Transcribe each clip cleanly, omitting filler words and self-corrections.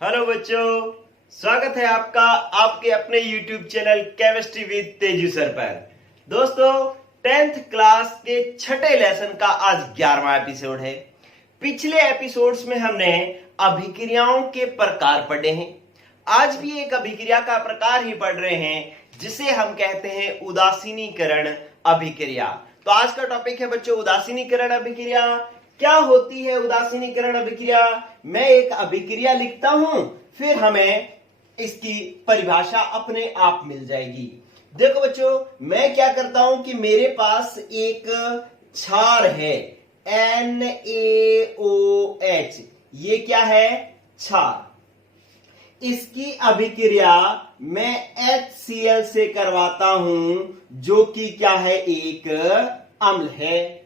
Hello बच्चों, स्वागत है आपका आपके अपने YouTube channel chemistry with Teju sir पर। दोस्तों, 10th क्लास के छठे लेसन का आज 11वां एपिसोड है। पिछले एपिसोड्स में हमने अभिक्रियाओं के प्रकार पढ़े हैं। आज भी एक अभिक्रिया का प्रकार ही पढ़ रहे हैं जिसे हम कहते हैं उदासीनीकरण अभिक्रिया। तो आज का टॉपिक है बच्चों उदासीनीकरण अभिक्रिया। क्या होती है उदासीनीकरण अभिक्रिया? मैं एक अभिक्रिया लिखता हूं, फिर हमें इसकी परिभाषा अपने आप मिल जाएगी। देखो बच्चों, मैं क्या करता हूं कि मेरे पास एक क्षार है NaOH। ये क्या है? क्षार। इसकी अभिक्रिया मैं HCl से करवाता हूं, जो कि क्या है? एक अम्ल है।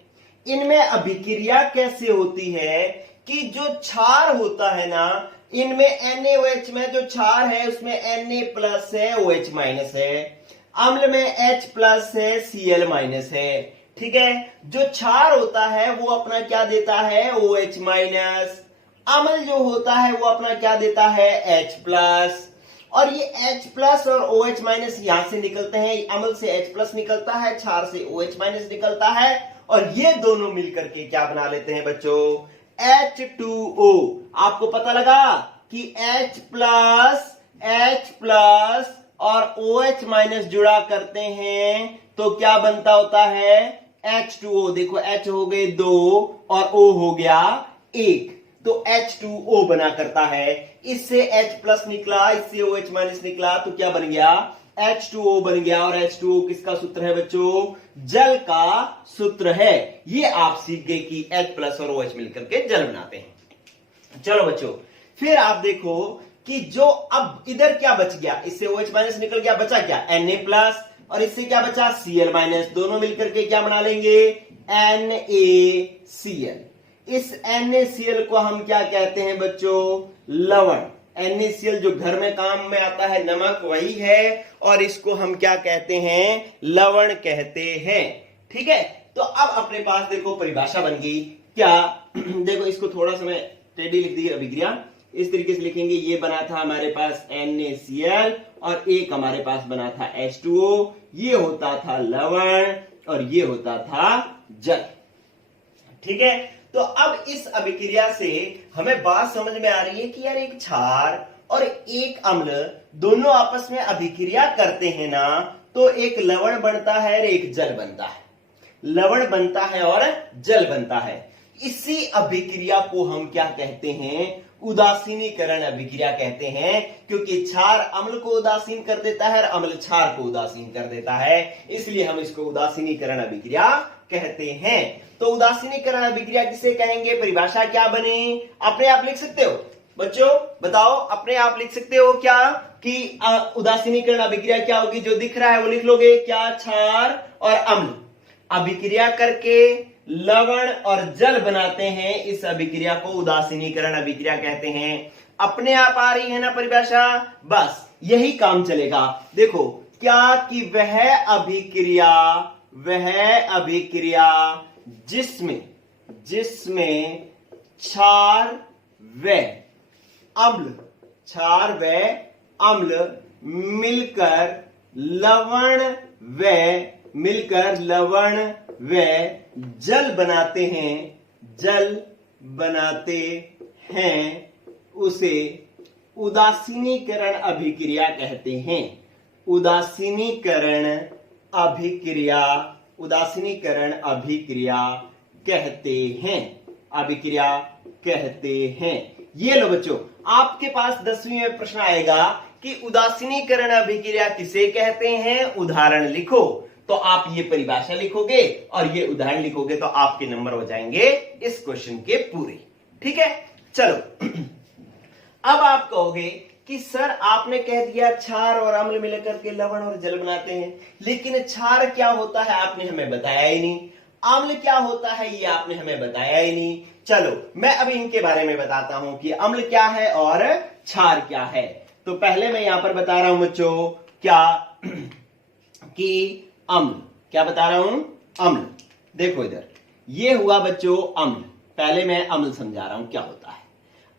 इनमें अभिक्रिया कैसे होती है कि जो क्षार होता है ना, इनमें NaOH में जो क्षार है उसमें Na प्लस है, OH माइनस है। अम्ल में H प्लस है, Cl माइनस है। ठीक है, जो क्षार होता है वो अपना क्या देता है? OH minus. अम्ल जो होता है वो अपना क्या देता है? H plus. और ये H प्लस और OH माइनस यहां से निकलते हैं। अम्ल से H प्लस निकलता है, क्षार से OH माइनस निकलता है, और ये दोनों मिलकर के क्या बना लेते हैं बच्चों? H2O। आपको पता लगा कि H प्लस और OH माइनस जुड़ा करते हैं तो क्या बनता होता है? H2O। देखो, H हो गए 2 और O हो गया 1, तो H2O बना करता है। इससे H प्लस निकला, इससे OH माइनस निकला, तो क्या बन गया? H2O बन गया। और H2O किसका सूत्र है बच्चों? जल का सूत्र है। ये आप सीख गए कि H प्लस और OH मिलकर के जल बनाते हैं। चलो बच्चों, फिर आप देखो कि जो अब इधर क्या बच गया? इससे OH माइनस निकल गया, बचा क्या? Na प्लस, और इससे क्या बचा? Cl minus. दोनों मिलकर के क्या बना लेंगे? NaCl। इस NaCl को हम क्या कहते हैं बच्चों? लवण। NaCl जो घर में काम में आता है, नमक, वही है, और इसको हम क्या कहते हैं? लवण कहते हैं। ठीक है, तो अब अपने पास देखो परिभाषा बन गई क्या? देखो, इसको थोड़ा सा मैं टेढ़ी लिख दी अभिक्रिया। इस तरीके से लिखेंगे, ये बना था हमारे पास NaCl और एक हमारे पास बना था H2O। ये होता था लवण और ये होता था जल। ठीक है, तो अब इस अभिक्रिया से हमें बात समझ में आ रही है कि यार एक क्षार और एक अम्ल दोनों आपस में अभिक्रिया करते हैं ना, तो एक लवण बनता है और एक जल बनता है। लवण बनता है और जल बनता है। इसी अभिक्रिया को हम क्या कहते हैं? उदासीनीकरण अभिक्रिया कहते हैं, क्योंकि क्षार अम्ल को उदासीन कर देता है और अम्ल क्षार को उदासीन कर देता है, इसलिए हम इसको उदासीनीकरण अभिक्रिया कहते हैं। तो उदासीनीकरण अभिक्रिया किसे कहेंगे? परिभाषा क्या बनी? अपने आप लिख सकते हो बच्चों, बताओ, अपने आप लिख सकते हो क्या कि उदासीनीकरण अभिक्रिया क्या होगी? जो दिख रहा है वो लिख लोगे क्या? क्षार और अम्ल अभिक्रिया करके लवण और जल बनाते हैं। इस अभिक्रिया को उदासीनीकरण अभिक्रिया कहते हैं। अपने आप आ रही है ना परिभाषा? बस यही काम चलेगा। देखो क्या कि वह अभिक्रिया जिसमें क्षार व अम्ल मिलकर लवण व जल बनाते हैं, उसे उदासीनीकरण अभिक्रिया कहते हैं। उदासीनीकरण अभिक्रिया कहते हैं। ये लो बच्चों, आपके पास 10वीं में प्रश्न आएगा कि उदासीनीकरण अभिक्रिया किसे कहते हैं? उदाहरण लिखो। तो आप ये परिभाषा लिखोगे और ये उदाहरण लिखोगे तो आपके नंबर हो जाएंगे इस क्वेश्चन के पूरे। ठीक है, चलो। अब आप कहोगे कि सर आपने कह दिया क्षार और अम्ल मिलकर के लवण और जल बनाते हैं, लेकिन क्षार क्या होता है आपने हमें बताया ही नहीं, अम्ल क्या होता है ये आपने हमें बताया ही नहीं। चलो, मैं अब इनके बारे में बताता हूं कि अम्ल क्या है और क्षार क्या है। तो पहले मैं यहां पर बता रहा हूं बच्चों क्या कि अम्ल, क्या बता रहा हूं? अम्ल। देखो इधर, ये हुआ बच्चों अम्ल। पहले मैं अम्ल समझा रहा हूं क्या होता है।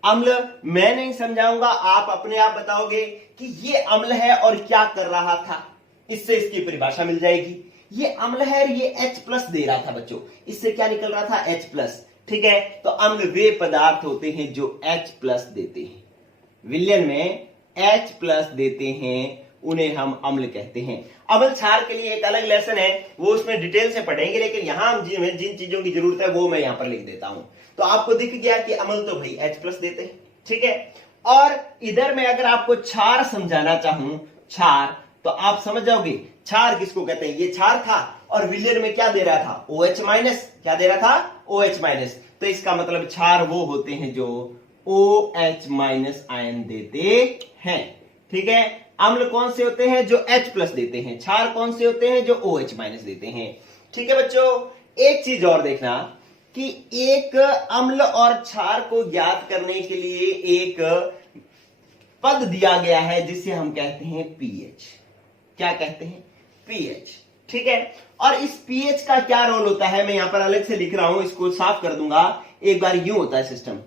अम्ल मैं नहीं समझाऊंगा, आप अपने आप बताओगे कि ये अम्ल है और क्या कर रहा था, इससे इसकी परिभाषा मिल जाएगी। ये अम्ल है और ये H+ दे रहा था बच्चों, इससे क्या निकल रहा था H+। ठीक है, तो अम्ल वे पदार्थ होते हैं जो H+ देते हैं, विलयन में H+ देते हैं, उन्हें हम अम्ल कहते हैं। अम्ल क्षार के लिए एक अलग लेसन है, वो उसमें डिटेल से पढ़ेंगे, लेकिन यहां हम जिन चीजों की जरूरत है वो मैं यहां पर लिख देता हूं। तो आपको दिख गया कि अम्ल तो भाई H+ देते हैं। ठीक है, और इधर मैं अगर आपको क्षार समझाना चाहूं, क्षार, तो आप समझ जाओगे क्षार किसको कहते हैं। ये क्षार था और विलयन में क्या दे रहा था, OH-, क्या दे रहा था, OH-। तो इसका मतलब क्षार वो होते हैं जो OH- आयन देते हैं। ठीक है, अम्ल कौन से होते हैं, जो H+ देते हैं। क्षार कौन से होते हैं, जो OH- देते हैं। ठीक है बच्चों, एक चीज और देखना कि एक अम्ल और क्षार को ज्ञात करने के लिए एक पद दिया गया है जिसे हम कहते हैं pH। क्या कहते हैं, pH। ठीक है, और इस pH का क्या रोल होता है, मैं यहां पर अलग से लिख रहा हूं, इसको साफ कर दूंगा। एक बार यूं होता है सिस्टम,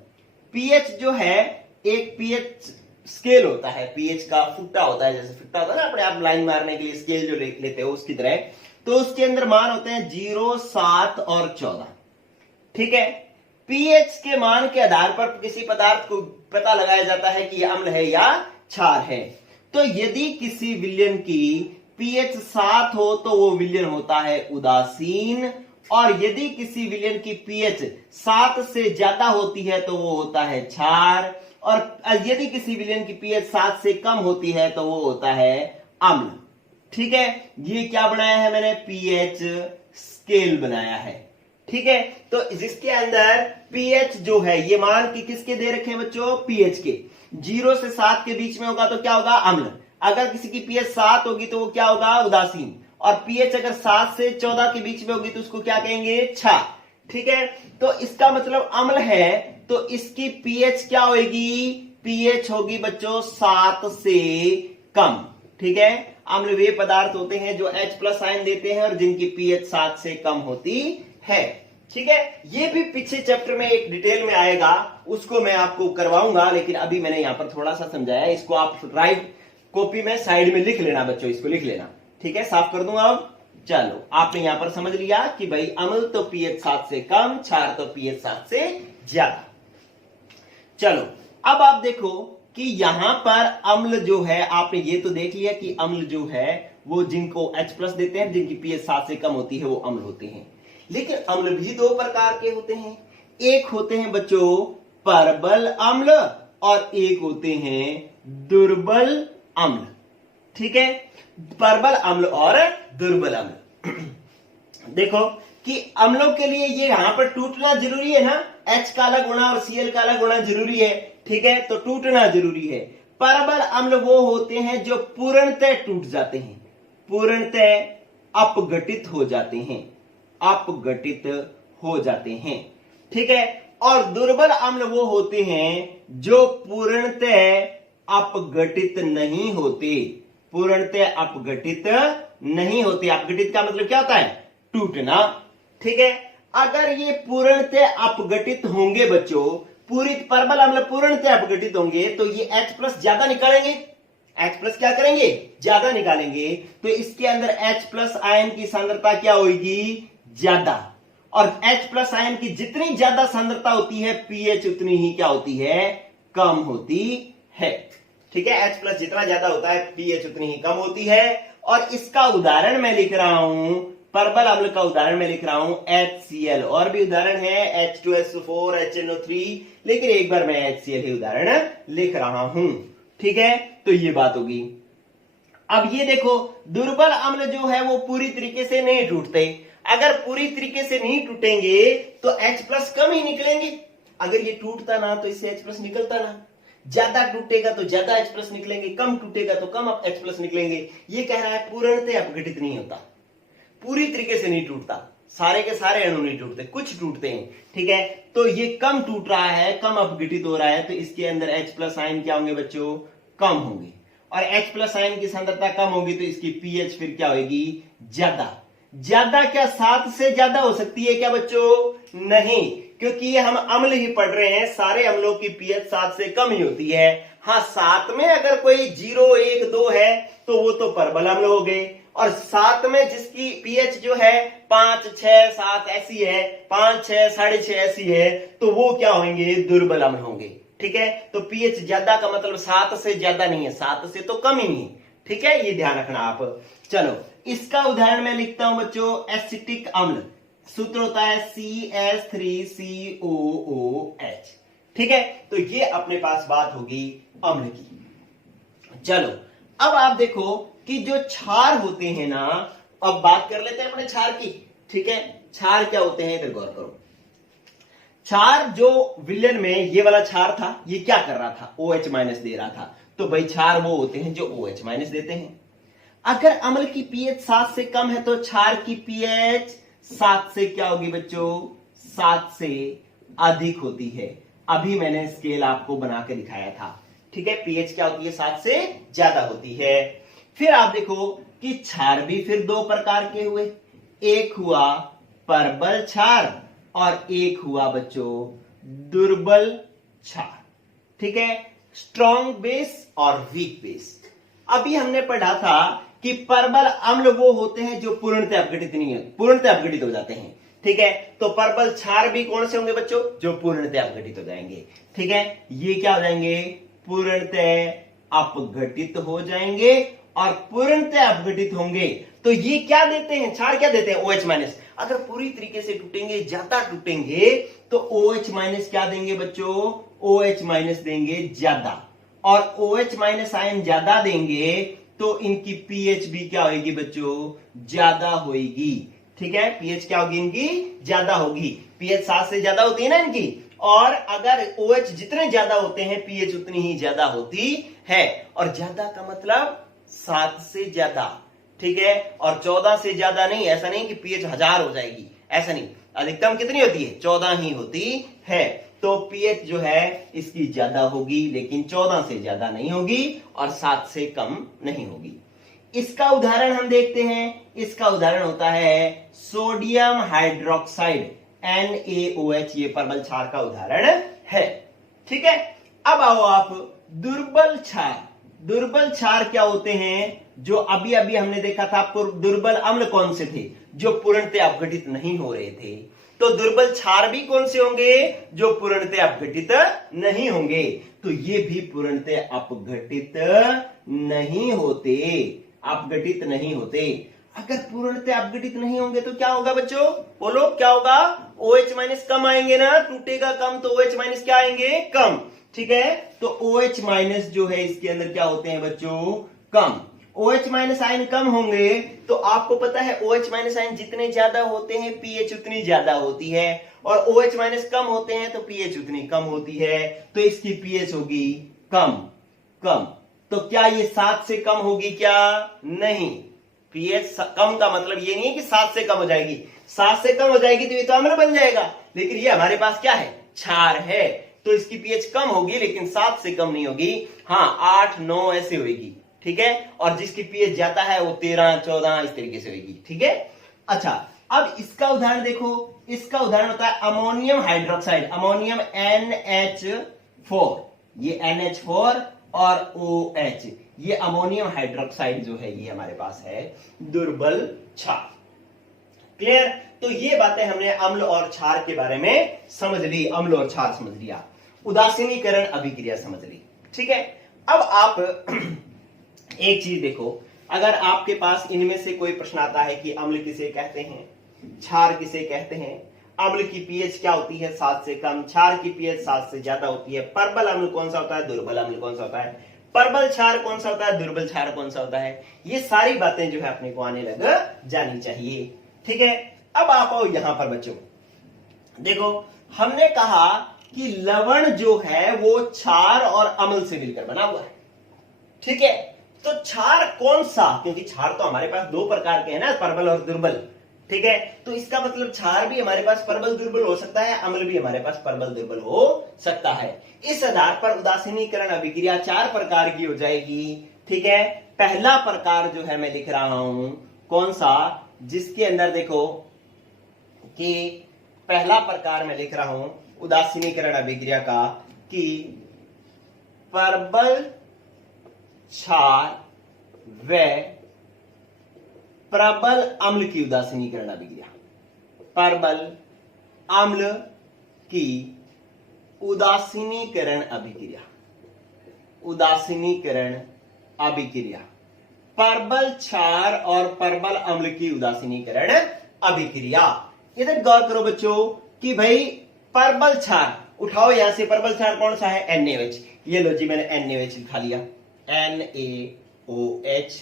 pH जो है एक pH स्केल होता है, pH का फुट्टा होता है, जैसे फुट्टा होता है ना अपने आप लाइन मारने के लिए स्केल जो लेते हो उसकी तरह। तो उसके अंदर मान होते हैं 0, 7 और 14। ठीक है, pH के मान के आधार पर किसी पदार्थ को पता लगाया जाता है कि यह अम्ल है या क्षार है। तो यदि किसी विलयन की pH 7 हो तो वो विलयन होता है उदासीन, और यदि किसी विलयन की pH 7 से ज्यादा होती है तो वो होता है क्षार, और यदि किसी विलयन की pH 7 से कम होती है तो वो होता है अम्ल। ठीक है, ये क्या बनाया है मैंने, pH स्केल बनाया है। ठीक है, तो जिसके अंदर pH जो है, ये मान कि किसके दे रखे हैं बच्चों, pH के। 0 से 7 के बीच में होगा तो क्या होगा, अम्ल। अगर किसी की pH 7 होगी तो वो क्या होगा, उदासीन। और pH अगर 7 से 14 के बीच में होगी तो उसको क्या कहेंगे, क्षार। ठीक है, तो इसका मतलब अम्ल है तो इसकी pH क्या होगी, pH होगी बच्चों 7 से कम। ठीक है, अम्ल वे पदार्थ होते हैं जो H+ आयन देते हैं और जिनकी pH 7 से कम होती है। ठीक है, ये भी पीछे चैप्टर में एक डिटेल में आएगा, उसको मैं आपको करवाऊंगा, लेकिन अभी मैंने यहां पर थोड़ा सा समझाया। इसको आप राइट कॉपी में साइड में लिख लेना बच्चों, इसको लिख लेना। ठीक है, साफ कर दूंगा अब। चलो, आपने यहां पर समझ लिया कि भाई अम्ल तो pH 7 से कम, क्षार तो pH 7 से ज्यादा। चलो, अब आप देखो कि यहां पर अम्ल जो है, आपने ये तो देख लिया कि अम्ल जो है वो जिनको H+ देते हैं, जिनकी pH 7 से कम होती है वो अम्ल होते हैं। लेकिन अम्ल भी दो प्रकार के होते हैं, एक होते हैं बच्चों परबल अम्ल और एक होते हैं दुर्बल अम्ल। ठीक है, परबल अम्ल और दुर्बल अम्ल। देखो कि अम्लों के लिए ये यहां पर टूटना जरूरी है ना, H का अलग होना और Cl का अलग होना जरूरी है। ठीक है, तो टूटना जरूरी है। परबल अम्ल वो होते हैं जो पूर्णतः टूट जाते हैं, पूर्णतः अपघटित हो जाते हैं, अपघटित हो जाते हैं। ठीक है, और दुर्बल अम्ल वो होते हैं जो पूर्णतः अपघटित नहीं होते, पूर्णतः अपघटित नहीं होते। अपघटित का मतलब क्या होता है, टूटना। ठीक है, अगर ये पूर्णतः अपघटित होंगे बच्चों, पूरी परबल अम्ल पूर्णतः अपघटित होंगे तो ये H+ ज्यादा निकालेंगे, H+ क्या करेंगे, ज्यादा निकालेंगे। तो इसके अंदर H+ आयन की सांद्रता क्या होगी, ज्यादा। और H+ आयन की जितनी ज्यादा सांद्रता होती है pH उतनी ही क्या होती है, कम होती है। ठीक है, H+ जितना ज्यादा होता है pH उतनी ही कम होती है। और इसका उदाहरण मैं लिख रहा हूं, परबल अम्ल का उदाहरण मैं लिख रहा हूं HCl, और भी उदाहरण है H2SO4, HNO3, लेकिन एक बार मैं HCl ही उदाहरण लिख रहा हूं। ठीक है, तो ये बात होगी। अब ये देखो, दुर्बल अम्ल जो है वो पूरी तरीके से नहीं टूटते। अगर पूरी तरीके से नहीं टूटेंगे तो H+ कम ही निकलेंगे। अगर ये टूटता ना तो इससे H+ निकलता ना, ज्यादा टूटेगा तो ज्यादा H+ निकलेंगे, कम टूटेगा तो कम H+ निकलेंगे। ये कह रहा है पूर्णतः अपघटित नहीं होता, पूरी तरीके से नहीं टूटता, सारे के सारे अणु नहीं टूटते, कुछ टूटते हैं। ठीक है, तो ये कम टूट रहा है, कम अपघटित हो रहा है, तो इसके अंदर H+ आयन क्या होंगे बच्चों, कम होंगे। और H+ आयन की सांद्रता कम होगी तो इसकी pH फिर क्या होगी, ज्यादा। ज्यादा क्या 7 से ज्यादा हो सकती है क्या बच्चों? नहीं, क्योंकि ये हम अम्ल ही पढ़ रहे हैं, सारे अम्लों की पीएच 7 से कम ही होती है। हाँ, 7 में अगर कोई 0, 1, 2 है तो वो तो परबल अम्ल हो गए, और 7 में जिसकी पीएच जो है 5, 6, 7 ऐसी है, 5, 6, 6.5 ऐसी है, तो वो क्या होंगे? दुर्बल अम्ल होंगे। ठीक है, तो पीएच ज्यादा का मतलब 7 से ज्यादा नहीं है, 7 से तो कम ही नहीं। ठीक है, ये ध्यान रखना आप। चलो, इसका उदाहरण मैं लिखता हूं बच्चों, एसिटिक अम्ल। सूत्र होता है CH3COOH। ठीक है, तो ये अपने पास बात होगी अम्ल की। चलो, अब आप देखो कि जो क्षार होते हैं ना, अब बात कर लेते हैं अपने क्षार की। ठीक है, क्षार क्या होते हैं इधर गौर करो। क्षार जो विलयन में ये वाला क्षार था, ये क्या कर रहा था? OH माइनस दे रहा था। तो भाई क्षार वो होते हैं जो OH माइनस देते हैं। अगर अम्ल की पीएच 7 से कम है तो क्षार की पीएच 7 से क्या होगी बच्चों? 7 से अधिक होती है। अभी मैंने स्केल आपको बना के दिखाया था। ठीक है, पीएच क्या होती है? 7 से ज्यादा होती है। फिर आप देखो कि क्षार भी फिर 2 प्रकार के हुए। एक हुआ परबल क्षार और एक हुआ बच्चों दुर्बल क्षार। ठीक है, स्ट्रॉन्ग बेस और वीक बेस। अभी हमने पढ़ा था कि परबल अम्ल वो होते हैं जो पूर्णतः अपघटित नहीं है, पूर्णतः अपघटित हो जाते हैं। ठीक है, तो परबल क्षार भी कौन से होंगे बच्चों? जो पूर्णतः अपघटित हो जाएंगे। ठीक है, ये क्या हो जाएंगे? पूर्णतः अपघटित हो जाएंगे। और पूर्णतः अपघटित होंगे तो ये क्या देते हैं? क्षार क्या देते हैं? OH minus. अगर पूरी तरीके से टूटेंगे, ज्यादा टूटेंगे, तो OH माइनस क्या देंगे बच्चों? OH माइनस देंगे ज्यादा। और OH माइनस आयन ज्यादा देंगे तो इनकी पीएच भी क्या होगी बच्चों? ज्यादा होगी। ठीक है, पीएच क्या होगी इनकी? ज्यादा होगी। पीएच 7 से ज्यादा होती है ना इनकी, और अगर OH जितने ज्यादा होते हैं पीएच उतनी ही ज्यादा होती है। और ज्यादा का मतलब 7 से ज्यादा। ठीक है, और 14 से ज्यादा नहीं। ऐसा नहीं कि पीएच 1000 हो जाएगी, ऐसा नहीं। अधिकतम कितनी होती है? 14 ही होती है। तो पीएच जो है इसकी ज्यादा होगी, लेकिन 14 से ज्यादा नहीं होगी और 7 से कम नहीं होगी। इसका उदाहरण हम देखते हैं। इसका उदाहरण होता है सोडियम हाइड्रोक्साइड NaOH। ये परबल क्षार का उदाहरण है। ठीक है, अब आओ आप दुर्बल क्षार। दुर्बल क्षार क्या होते हैं? जो अभी अभी हमने देखा था, दुर्बल अम्ल कौन से थे? जो पूर्णतः अपघटित नहीं हो रहे थे। तो दुर्बल क्षार भी कौन से होंगे? जो पूर्णतः अपघटित नहीं होंगे। तो ये भी पूर्णतः अपघटित नहीं होते, अपघटित नहीं होते। अगर पूर्णतः अपघटित नहीं होंगे तो क्या होगा बच्चों? बोलो क्या होगा? OH माइनस कम आएंगे ना, टूटेगा कम तो OH माइनस क्या आएंगे? कम। ठीक है, तो OH माइनस जो है इसके अंदर क्या होते हैं बच्चों? कम। OH माइनस आयन कम होंगे तो आपको पता है OH माइनस आयन जितने ज्यादा होते हैं पीएच उतनी ज्यादा होती है, और OH माइनस कम होते हैं तो पीएच उतनी कम होती है। तो इसकी पीएच होगी कम। कम तो क्या ये 7 से कम होगी क्या? नहीं। पीएच कम का मतलब ये नहीं है कि 7 से कम हो जाएगी। 7 से कम हो जाएगी तो ये तो अम्ल बन जाएगा, लेकिन ये हमारे पास क्या है? क्षार है। तो इसकी पीएच कम होगी लेकिन 7 से कम नहीं होगी। हाँ, 8, 9 ऐसे होगी। ठीक है, और जिसकी पीएच जाता है वो 13, 14 इस तरीके से होगी। ठीक है, अच्छा, अब इसका उदाहरण देखो। इसका उदाहरण होता है अमोनियम हाइड्रोक्साइड, अमोनियम NH4। ये NH4 और OH, ये अमोनियम हाइड्रोक्साइड जो है ये हमारे पास है दुर्बल क्षार। क्लियर? तो ये बातें हमने अम्ल और क्षार के बारे में समझ ली। अम्ल और क्षार समझ लिया, उदासीनीकरण अभिक्रिया समझ ली। ठीक है, अब आप एक चीज देखो, अगर आपके पास इनमें से कोई प्रश्न आता है कि अम्ल किसे कहते हैं, क्षार किसे कहते हैं, अम्ल की पीएच क्या होती है? 7 से कम। क्षार की पीएच 7 से ज्यादा होती है। परबल अम्ल कौन सा होता है? दुर्बल अम्ल कौन सा होता है? परबल क्षार कौन सा होता है? दुर्बल क्षार कौन सा होता है? ये सारी बातें जो है अपने को आने लग जानी चाहिए। ठीक है, अब आप आओ यहां पर बच्चों, देखो हमने कहा कि लवण जो है वो क्षार और अम्ल से मिलकर बना हुआ है। ठीक है, तो क्षार कौन सा? क्योंकि क्षार तो हमारे पास 2 प्रकार के हैं ना, परबल और दुर्बल। ठीक है, तो इसका मतलब क्षार भी हमारे पास परबल दुर्बल हो सकता है, अम्ल भी हमारे पास परबल दुर्बल हो सकता है। इस आधार पर उदासीनीकरण अभिक्रिया 4 प्रकार की हो जाएगी। ठीक है, पहला प्रकार जो है मैं लिख रहा हूं, कौन सा? जिसके अंदर देखो कि पहला प्रकार मैं लिख रहा हूं उदासीनीकरण अभिक्रिया का कि परबल क्षार व प्रबल अम्ल की उदासीनीकरण अभिक्रिया, परबल अम्ल की उदासीनीकरण अभिक्रिया, उदासीनीकरण अभिक्रिया, परबल क्षार और परबल अम्ल की उदासीनीकरण अभिक्रिया। इधर गौर करो बच्चों कि भाई परबल क्षार उठाओ, यहां से परबल क्षार कौन सा है, NaOH। ये लो जी मैंने NaOH लिखा लिया, NaOH,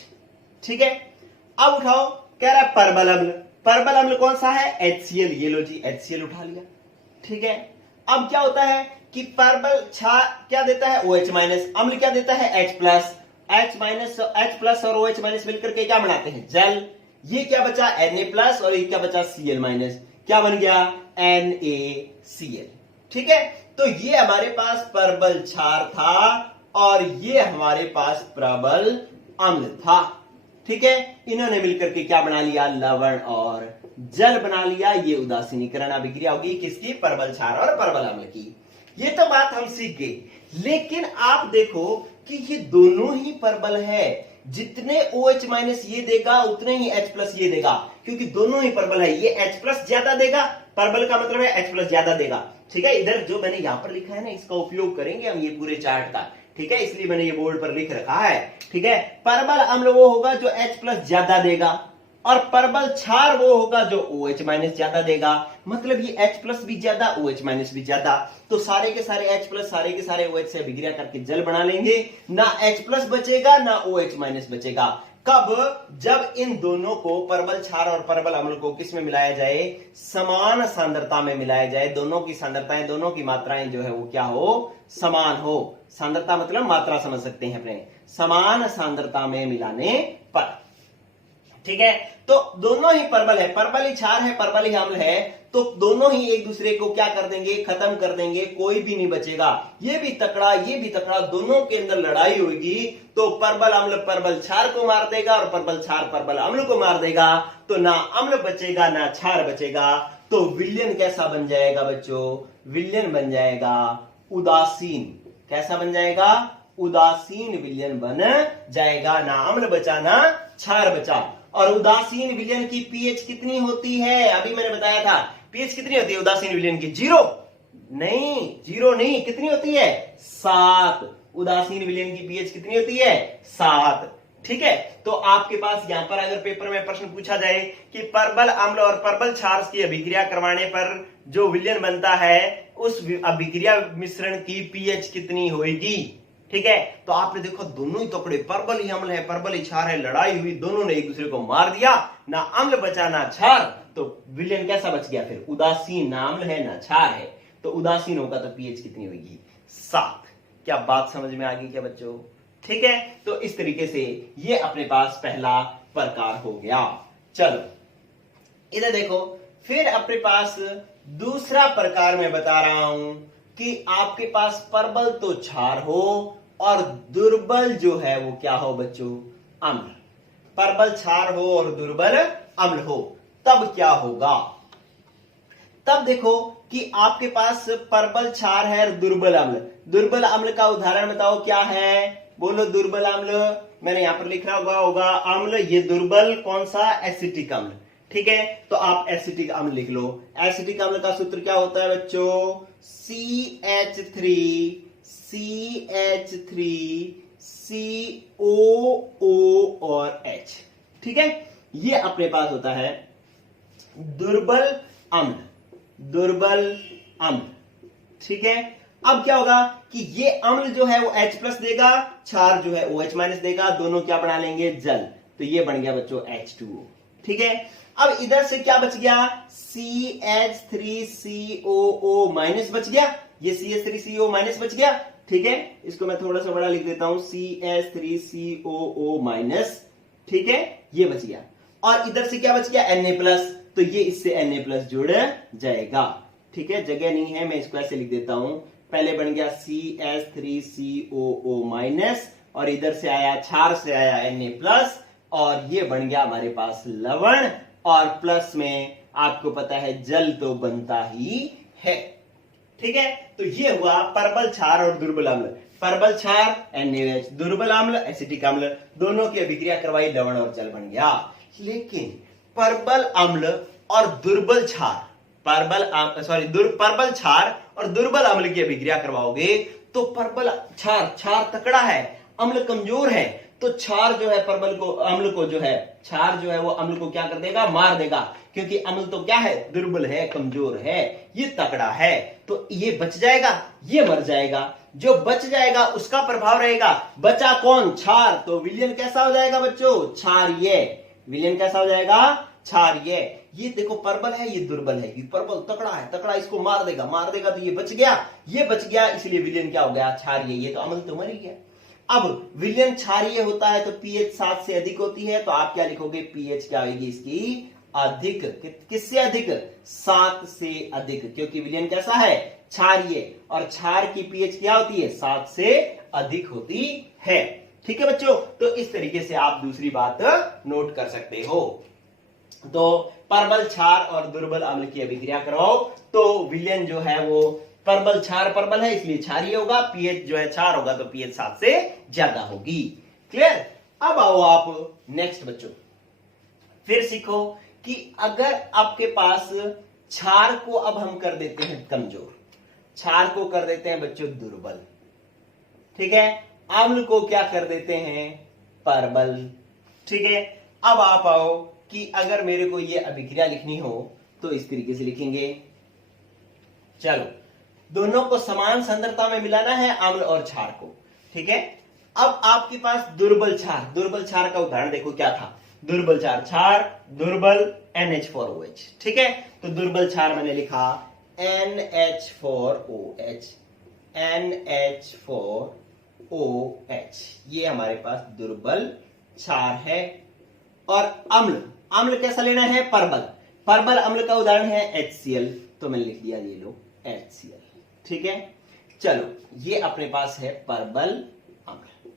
ठीक है। अब उठाओ, कह रहा है परबल अम्ल, परबल अम्ल कौन सा है, HCl, ये लो जी HCl उठा लिया, ठीक है। अब क्या होता है कि परबल क्षार क्या देता है, OH माइनस, अम्ल क्या देता है, H plus, H minus, H plus और OH माइनस मिलकर के क्या बनाते हैं, जल। ये क्या बचा, Na प्लस, और ये क्या बचा, Cl माइनस, क्या बन गया, NaCl, ठीक है। तो ये हमारे पास परबल क्षार था और ये हमारे पास प्रबल अम्ल था, ठीक है। इन्होंने मिलकर के क्या बना लिया, लवण और जल बना लिया। ये उदासीनीकरण अभिक्रिया होगी किसकी, परबल क्षार और परबल अम्ल की। ये तो बात हम सीख गए, लेकिन आप देखो कि ये दोनों ही परबल है, जितने OH माइनस ये देगा उतने ही H प्लस ये देगा, क्योंकि दोनों ही परबल है। ये H प्लस ज्यादा देगा, परबल का मतलब है H प्लस ज्यादा देगा, ठीक है। इधर जो मैंने यहां पर लिखा है ना, इसका उपयोग करेंगे हम ये पूरे चार्ट का, ठीक है, इसलिए मैंने ये बोर्ड पर लिख रखा है, ठीक है। परबल अम्ल वो होगा जो H प्लस ज्यादा देगा, और परबल क्षार वो होगा जो OH माइनस ज्यादा देगा। मतलब ये H प्लस भी ज्यादा, OH माइनस भी ज्यादा, तो सारे के सारे H प्लस सारे के सारे OH से अभिक्रिया करके जल बना लेंगे, ना H प्लस बचेगा ना OH माइनस बचेगा। कब, जब इन दोनों को परबल क्षार और परबल अम्ल को किस में मिलाया जाए, समान सांद्रता में मिलाया जाए। दोनों की सांद्रताएं, दोनों की मात्राएं जो है वो क्या हो, समान हो। सांद्रता मतलब मात्रा समझ सकते हैं अपने, समान सांद्रता में मिलाने पर, ठीक है। तो दोनों ही परबल है, परबल ही क्षार है, परबल ही अम्ल है, तो दोनों ही एक दूसरे को क्या कर देंगे, खत्म कर देंगे, कोई भी नहीं बचेगा। ये भी तकड़ा, ये भी तकड़ा, दोनों के अंदर लड़ाई होगी तो परबल अम्ल परबल क्षार को मार देगा और परबल क्षार परबल अम्ल को मार देगा, तो ना अम्ल बचेगा ना क्षार बचेगा। तो विलयन कैसा बन जाएगा बच्चों, विलयन बन जाएगा उदासीन। कैसा बन जाएगा, उदासीन विलयन बन जाएगा, ना अम्ल बचा ना क्षार बचा। और उदासीन विलयन की पीएच कितनी होती है, अभी मैंने बताया था, पीएच कितनी होती है उदासीन विलयन की, 0 नहीं, कितनी होती है, 7। उदासीन विलयन की पीएच कितनी होती है, 7, ठीक है। तो आपके पास यहां पर अगर पेपर में प्रश्न पूछा जाए कि परबल अम्ल और परबल क्षार की अभिक्रिया करवाने पर जो विलयन बनता है उस अभिक्रिया मिश्रण की पीएच कितनी होगी, ठीक है। तो आपने देखो दोनों ही तकड़े, परबल ही अम्ल है परबल ही क्षार है, लड़ाई हुई, दोनों ने एक दूसरे को मार दिया, ना अम्ल बचा ना क्षार, तो विलयन कैसा बच गया फिर, उदासीन, ना अम्ल है ना क्षार है, तो उदासीन होगा तो पीएच कितनी होगी, 7। क्या बात समझ में आ गई क्या बच्चों, ठीक है। तो इस तरीके से ये अपने पास पहला प्रकार हो गया। चलो इधर देखो, फिर अपने पास दूसरा प्रकार मैं बता रहा हूं कि आपके पास परबल तो क्षार हो और दुर्बल जो है वो क्या हो बच्चों, अम्ल। परबल क्षार हो और दुर्बल अम्ल हो, तब क्या होगा, तब देखो कि आपके पास परबल क्षार है और दुर्बल अम्ल। दुर्बल अम्ल का उदाहरण बताओ क्या है, बोलो दुर्बल अम्ल, मैंने यहां पर लिख रहा होगा अम्ल, ये दुर्बल कौन सा, एसिटिक अम्ल, ठीक है। तो आप एसिटिक अम्ल लिख लो। एसिटिक अम्ल का सूत्र क्या होता है बच्चों, CH3CO और H, ठीक है। ये अपने पास होता है दुर्बल अम्ल, दुर्बल अम्ल, ठीक है। अब क्या होगा कि ये अम्ल जो है वो H प्लस देगा, क्षार जो है OH माइनस देगा, दोनों क्या बना लेंगे, जल, तो ये बन गया बच्चों H2O, ठीक है। अब इधर से क्या बच गया, CH3COO माइनस बच गया, ये CH3CO माइनस बच गया, ठीक है। इसको मैं थोड़ा सा बड़ा लिख देता हूं, CH3COO माइनस, ठीक है, ये बच गया। और इधर से क्या बच गया, Na प्लस, तो ये इससे Na प्लस जुड़ जाएगा, ठीक है। जगह नहीं है, मैं इसको ऐसे लिख देता हूं, पहले बन गया CH3COO माइनस, और इधर से आया क्षार से आया Na प्लस, और ये बन गया हमारे पास लवण, और प्लस में आपको पता है जल तो बनता ही है। ठीक है, तो ये हुआ परबल क्षार और दुर्बल अम्ल। परबल क्षार NaOH, दुर्बल अम्ल एसिटिक अम्ल, दोनों की अभिक्रिया करवाई, लवण और जल बन गया। लेकिन परबल अम्ल और दुर्बल क्षार, परबल क्षार और दुर्बल अम्ल की अभिक्रिया करवाओगे तो परबल क्षार तकड़ा है, अम्ल कमजोर है, तो क्षार जो है अम्ल को जो है क्षार जो है वो अम्ल को क्या कर देगा, मार देगा, क्योंकि अम्ल तो क्या है, दुर्बल है, कमजोर है, ये तकड़ा है, तो ये बच जाएगा, ये मर जाएगा। जो बच जाएगा उसका प्रभाव रहेगा, बचा कौन, क्षार, तो विलयन कैसा हो जाएगा बच्चों, क्षारीय। विलयन कैसा हो जाएगा, क्षारीय। ये देखो परबल है, ये दुर्बल है, ये परबल तकड़ा है, तकड़ा इसको मार देगा तो ये बच गया, इसलिए विलयन क्या हो गया, क्षारीय। ये तो अम्ल तो मर ही गया। अब विलयन क्षारीय होता है तो पीएच 7 से अधिक होती है, तो आप क्या लिखोगे, पीएच क्या होगी इसकी, अधिक। किससे अधिक, 7 से अधिक, क्योंकि विलयन कैसा है, क्षारीय, और क्षार की पीएच क्या होती है, 7 से अधिक होती है। ठीक है बच्चों, तो इस तरीके से आप दूसरी बात नोट कर सकते हो। तो परबल क्षार और दुर्बल अम्ल की अभिक्रिया करवाओ तो विलयन जो है वो परबल क्षार परबल है इसलिए क्षारीय होगा, पीएच जो है क्षार होगा तो पीएच 7 से ज्यादा होगी। क्लियर। अब आओ आप नेक्स्ट बच्चों, फिर सीखो कि अगर आपके पास क्षार को अब हम कर देते हैं कमजोर, क्षार को कर देते हैं बच्चों दुर्बल, ठीक है, अम्ल को क्या कर देते हैं, परबल। ठीक है, अब आप आओ कि अगर मेरे को ये अभिक्रिया लिखनी हो तो इस तरीके से लिखेंगे। चलो, दोनों को समान सांद्रता में मिलाना है, अम्ल और क्षार को। ठीक है, अब आपके पास दुर्बल क्षार का उदाहरण देखो क्या था, दुर्बल क्षार, दुर्बल NH4OH। ठीक है, तो दुर्बल क्षार मैंने लिखा NH4OH, NH4OH, ये हमारे पास दुर्बल क्षार है। और अम्ल कैसा लेना है, परबल अम्ल का उदाहरण है HCl, तो मैंने लिख दिया ये लो HCl। ठीक है, चलो ये अपने पास है परबल अम्ल।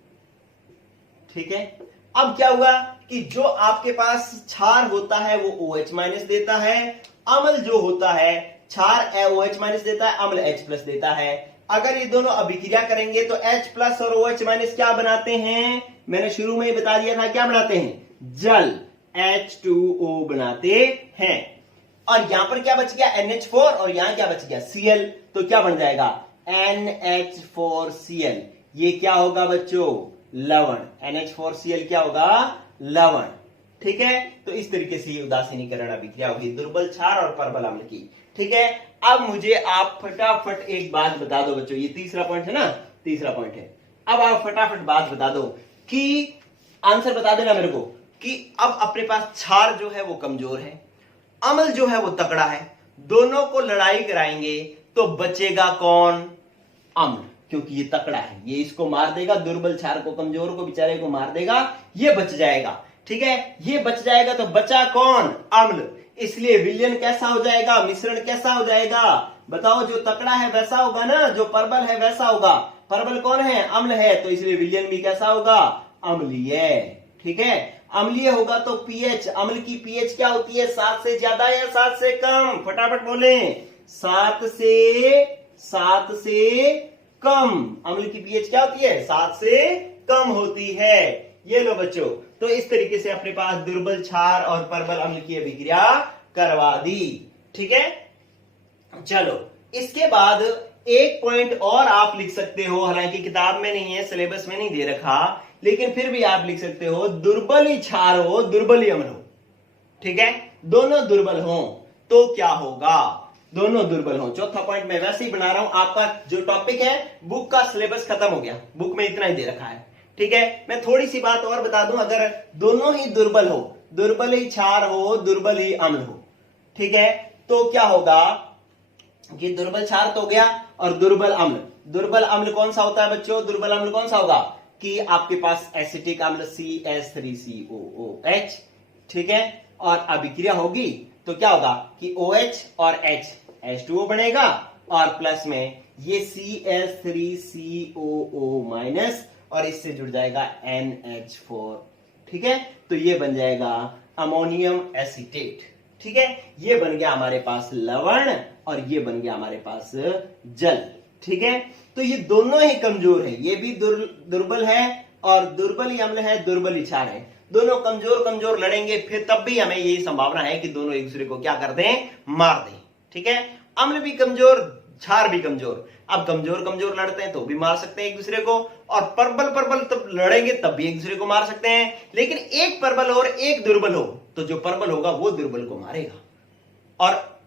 ठीक है, अब क्या हुआ कि जो आपके पास क्षार होता है वो OH माइनस देता है, अम्ल जो होता है क्षार OH माइनस देता है, अम्ल H+ देता है। अगर ये दोनों अभिक्रिया करेंगे तो H+ और OH माइनस क्या बनाते हैं, मैंने शुरू में ही बता दिया था, क्या बनाते हैं, जल, H2O बनाते हैं। और यहां पर क्या बच गया, NH4, और यहां क्या बच गया, Cl, तो क्या बन जाएगा, NH4Cl। ये क्या होगा बच्चों, लवण। NH4Cl क्या होगा, लवण। ठीक है, तो इस तरीके से ये उदासीनीकरण अभिक्रिया होगी दुर्बल क्षार और परबल अम्ल की। ठीक है, अब मुझे आप फटाफट एक बात बता दो बच्चों, ये तीसरा पॉइंट है ना, तीसरा पॉइंट है। अब आप फटाफट बात बता दो कि आंसर बता देना मेरे को कि अब अपने पास क्षार जो है वो कमजोर है, अम्ल जो है वो तगड़ा है, दोनों को लड़ाई कराएंगे तो बचेगा कौन, अम्ल, क्योंकि ये तकड़ा है, ये इसको मार देगा, दुर्बल क्षार को, कमजोर को, बेचारे को मार देगा, ये बच जाएगा। ठीक है, ये बच जाएगा तो बचा कौन, अम्ल, इसलिए विलयन कैसा हो जाएगा, मिश्रण कैसा हो जाएगा, बताओ, जो तकड़ा है वैसा होगा ना, जो परबल है वैसा होगा। परबल कौन है, अम्ल है, तो इसलिए विलयन भी कैसा होगा, अम्लीय। ठीक है, अम्लीय होगा तो पीएच, अम्ल की पीएच क्या होती है, 7 से ज्यादा या 7 से कम, फटाफट बोले, 7 से कम। अम्ल की पीएच क्या होती है, 7 से कम होती है। ये लो बच्चों, तो इस तरीके से अपने पास दुर्बल क्षार और परबल अम्ल की अभिक्रिया करवा दी। ठीक है, चलो इसके बाद एक पॉइंट और आप लिख सकते हो, हालांकि किताब में नहीं है, सिलेबस में नहीं दे रखा, लेकिन फिर भी आप लिख सकते हो, दुर्बल ही क्षार हो, दुर्बल ही अम्ल हो। ठीक है, दोनों दुर्बल हो तो क्या होगा, दोनों दुर्बल हो। चौथा पॉइंट मैं वैसे ही बना रहा हूं, आपका जो टॉपिक है बुक का सिलेबस खत्म हो गया, बुक में इतना ही दे रखा है। ठीक है, मैं थोड़ी सी बात और बता दूं, अगर दोनों ही दुर्बल हो, दुर्बल ही क्षार हो, दुर्बल ही अम्ल हो, ठीक है, तो क्या होगा कि दुर्बल क्षार तो हो गया और दुर्बल अम्ल। दुर्बल अम्ल कौन सा होता है बच्चों, दुर्बल अम्ल कौन सा होगा कि आपके पास एसिटिक अम्ल CH3COOH। ठीक है, और अभिक्रिया होगी तो क्या होगा कि OH और H, H2O बनेगा, और प्लस में ये CH3COO माइनस, और इससे जुड़ जाएगा NH4। ठीक है, तो ये बन जाएगा अमोनियम एसीटेट। ठीक है, ये बन गया हमारे पास लवण और ये बन गया हमारे पास जल। ठीक है, तो ये दोनों ही कमजोर है, ये भी दुर्बल है और दुर्बल ही अम्ल है, दुर्बल ही क्षार है। दोनों कमजोर कमजोर लड़ेंगे, फिर तब भी हमें यही संभावना है कि दोनों एक दूसरे को क्या कर दें, मार दें। ठीक है, अम्ल भी कमजोर, क्षार भी कमजोर। अब कमजोर कमजोर लड़ते हैं तो भी मार सकते हैं एक दूसरे को, और प्रबल प्रबल तब लड़ेंगे तब भी एक दूसरे को मार सकते हैं। लेकिन एक प्रबल और एक दुर्बल हो तो जो प्रबल होगा वो दुर्बल को मारेगा, और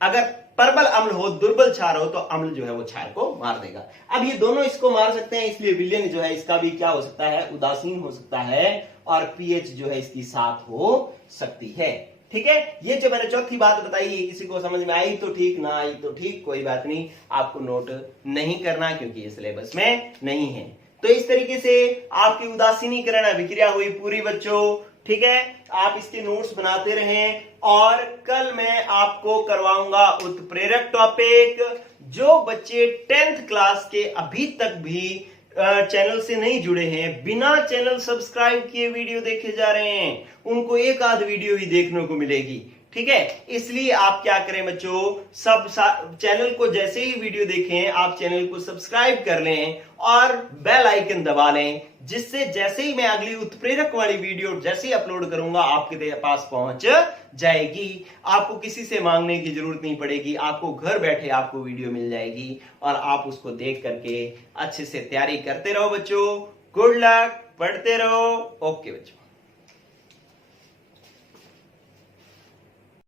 अगर प्रबल अम्ल हो दुर्बल क्षार हो तो अम्ल जो है वो क्षार को मार देगा। अब ये दोनों इसको मार सकते हैं, इसलिए विलयन जो है इसका भी क्या हो सकता है, उदासीन हो सकता है, और पीएच जो है इसकी 7 हो सकती है। ठीक है, ये जो मैंने चौथी बात बताई है, किसी को समझ में आई तो ठीक, ना आई तो ठीक, कोई बात नहीं, आपको नोट नहीं करना क्योंकि ये सिलेबस में नहीं है। तो इस तरीके से आपकी उदासीनीकरण अभिक्रिया हुई पूरी बच्चों। ठीक है, आप इसके नोट्स बनाते रहें, और कल मैं आपको करवाऊंगा उत्प्रेरक टॉपिक। जो बच्चे 10th क्लास के अभी तक भी चैनल से नहीं जुड़े हैं, बिना चैनल सब्सक्राइब किए वीडियो देखे जा रहे हैं, उनको एक आध वीडियो ही देखने को मिलेगी। ठीक है, इसलिए आप क्या करें बच्चों, सब चैनल को जैसे ही वीडियो देखें आप चैनल को सब्सक्राइब कर लें और बेल आइकन दबा लें, जिससे जैसे ही मैं अगली उत्प्रेरक वाली वीडियो जैसे ही अपलोड करूंगा आपके पास पहुंच जाएगी। आपको किसी से मांगने की जरूरत नहीं पड़ेगी, आपको घर बैठे आपको वीडियो मिल जाएगी और आप उसको देख करके अच्छे से तैयारी करते रहो बच्चों। गुड लक, पढ़ते रहो। ओके बच्चों।